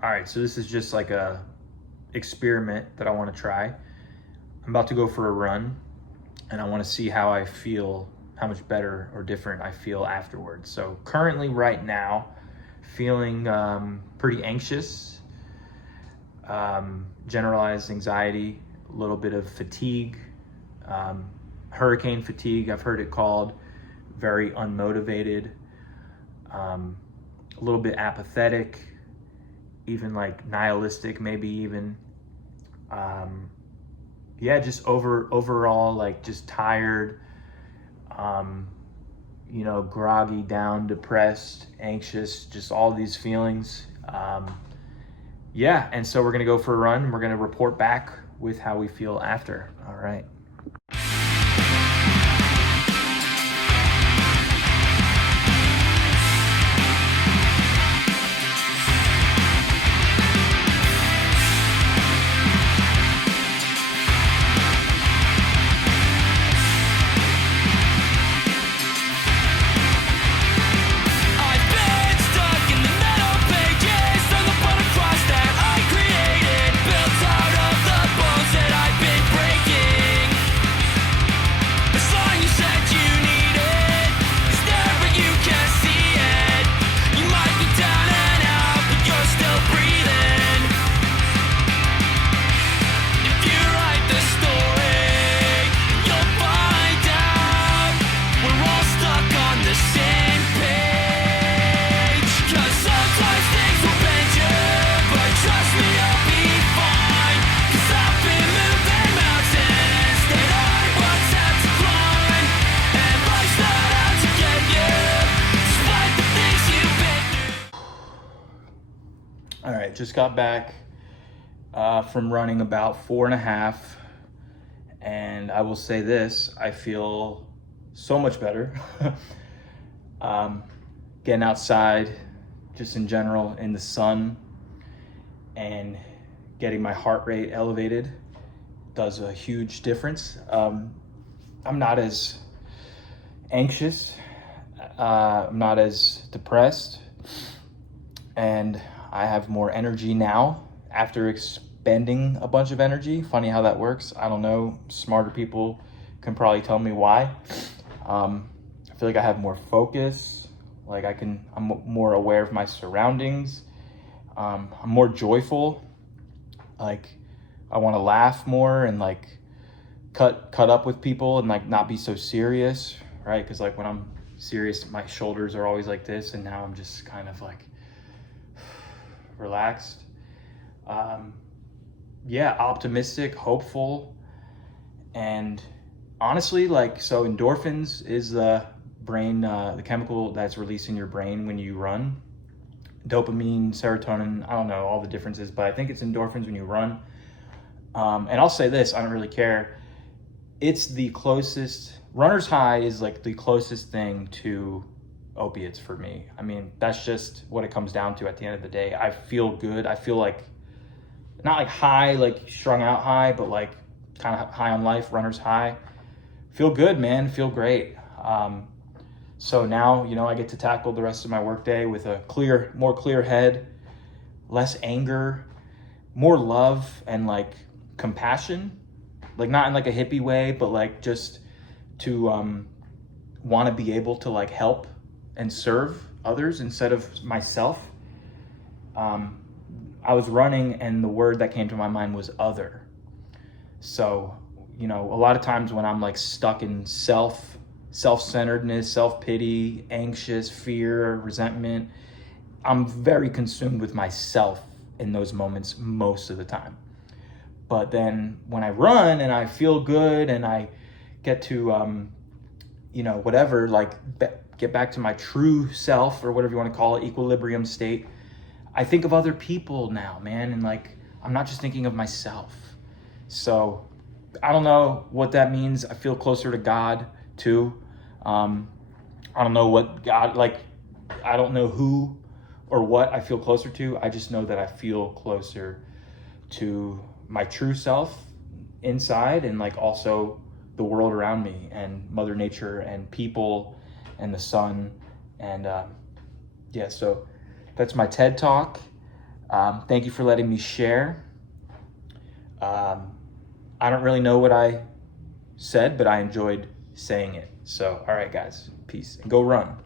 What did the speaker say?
All right, so this is just like a experiment that I want to try. I'm about to go for a run, and I want to see how I feel, how much better or different I feel afterwards. So currently, right now, feeling pretty anxious, generalized anxiety, a little bit of fatigue, hurricane fatigue, I've heard it called, very unmotivated, a little bit apathetic, even like nihilistic, maybe even. Yeah, just overall, like just tired, groggy, down, depressed, anxious, just all these feelings. Yeah, and so we're gonna go for a run and we're gonna report back with how we feel after. All right. All right, just got back from running about 4.5, and I will say this, I feel so much better. Getting outside, just in general, in the sun, and getting my heart rate elevated does a huge difference. I'm not as anxious, I'm not as depressed, and I have more energy now after expending a bunch of energy. Funny how that works. I don't know. Smarter people can probably tell me why. I feel like I have more focus. Like I'm more aware of my surroundings. I'm more joyful. Like I want to laugh more and like cut up with people and like not be so serious, right? Because like when I'm serious, my shoulders are always like this, and now I'm just kind of like relaxed. Yeah, optimistic, hopeful, and honestly, like, so endorphins is the brain, the chemical that's released in your brain when you run. Dopamine, serotonin, I don't know all the differences, but I think it's endorphins when you run. And I'll say this, I don't really care. It's the closest, runner's high is like the closest thing to opiates for me. I mean, that's just what it comes down to at the end of the day. I feel good. I feel like, not like high, like strung out high, but like kind of high on life, runner's high. Feel good, man. Feel great. So now, I get to tackle the rest of my workday with a more clear head, less anger, more love and like compassion, like not in like a hippie way, but like just to want to be able to like help and serve others instead of myself. I was running and the word that came to my mind was other. So, a lot of times when I'm like stuck in self-centeredness, self-pity, anxious, fear, resentment, I'm very consumed with myself in those moments most of the time. But then when I run and I feel good and I get to, whatever, like get back to my true self or whatever you want to call it, equilibrium state, I think of other people now, man. And like, I'm not just thinking of myself. So I don't know what that means. I feel closer to God too. I don't know what God, like, I don't know who or what I feel closer to. I just know that I feel closer to my true self inside, and like also the world around me and Mother Nature and people and the sun. And so that's my TED Talk. Thank you for letting me share. I don't really know what I said, but I enjoyed saying it. So, all right, guys, peace. Go run.